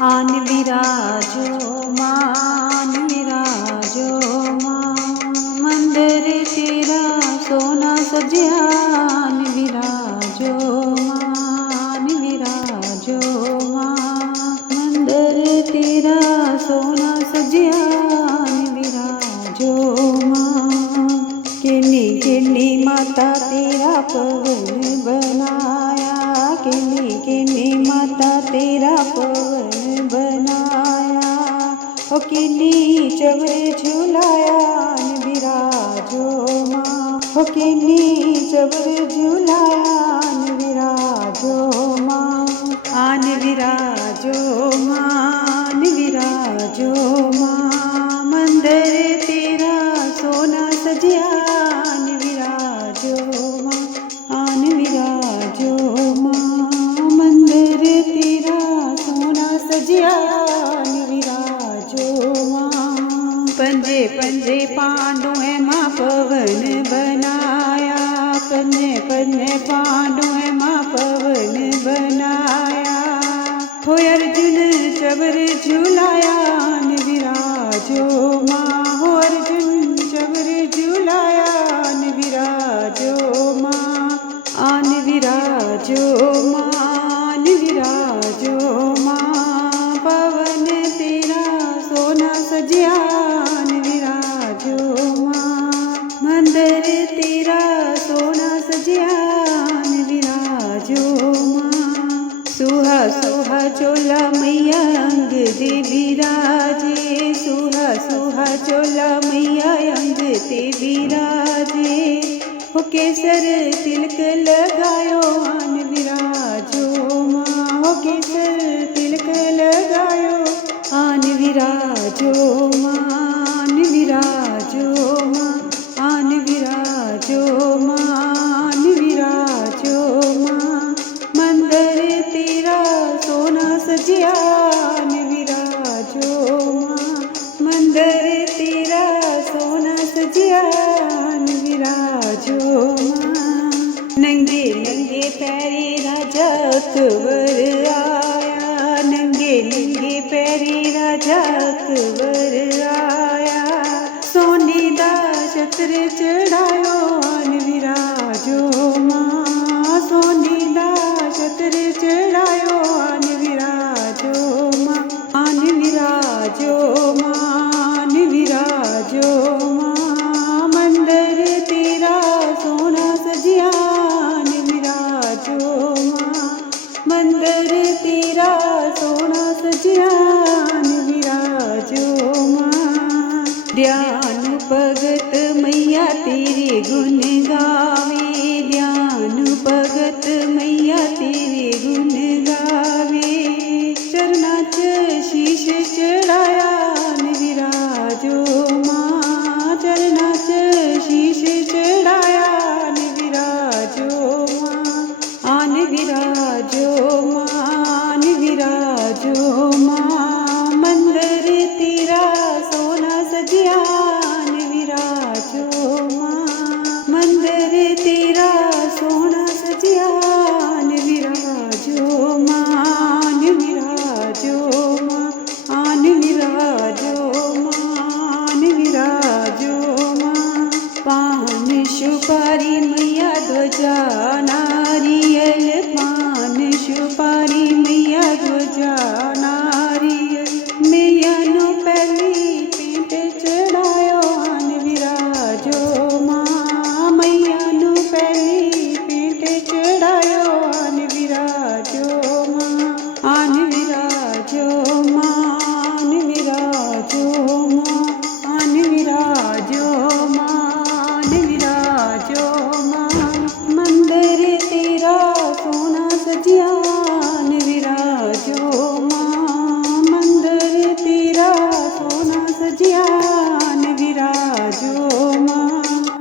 आन विराजो मां मंदिर तेरा सोना सजिया। आन विराजो मां मंदिर तेरा सोना सजिया। आन विराजो मां किन्नी किन्नी माता तेरा पवन बनाया। किन्नी किन्नी माता तेरा पवन बनाया। ओ किन्नी चवर झुलाया। आन विराजो मां ओ किन्नी चवर झुलाया। आन विराजो मां आन विराजो मां मंदिर तेरा सोना सजिया। आन विराजो मां मंदिर तेरा सोना सजिया। आन विराजो मां पंजे पंजे पांडुए मां पवन बनाया। पंजे पंजे पांडुए मां पवन बनाया। हो अर्जुन चवर झुलाया। आन विराजो मां हो अर्जुन चवर झुलाया। आन विराजो मां आन विराजो मां पवन तेरा सोना सजिया। आन विराजो मां मंदिर तेरा सोना सजिया। आन विराजो मां सुहा सुहा चोला मैया अंग दे विराजे। सुहा सुहा चोला मैया अंग ते विराजे। हो केसर तिलक लगायो। आन विराजो मां हो केसर तिलक लगायो। आन विराजो मां आन विराजो मां आन विराजो मां मंदिर तेरा सोना सजिया। आन विराजो मां मंदिर तेरा सोना सजिया। आन विराजो मां नंगे नंगे पैरी राजा अकबर आया। नंगे नंगे पैरी राजा अकबर आया। सोने दा छत्र चढ़ायो। आन विराजो मां सोने दा छत्र चढ़ायो। आन विराजो मां आन विराजो मां मंदिर तेरा सोना सजिया। आन विराजो मां मंदिर तेरा सोना सजिया। आन विराजो मां ध्यान भगत मैया तेरे गुण गावे। ध्यान भगत मैया तेरे गुण गावे। चरना च शीश चढ़ाया। आन विराजो मां चरना च शीश चढ़ाया। आन विराजो मां आन विराजो मां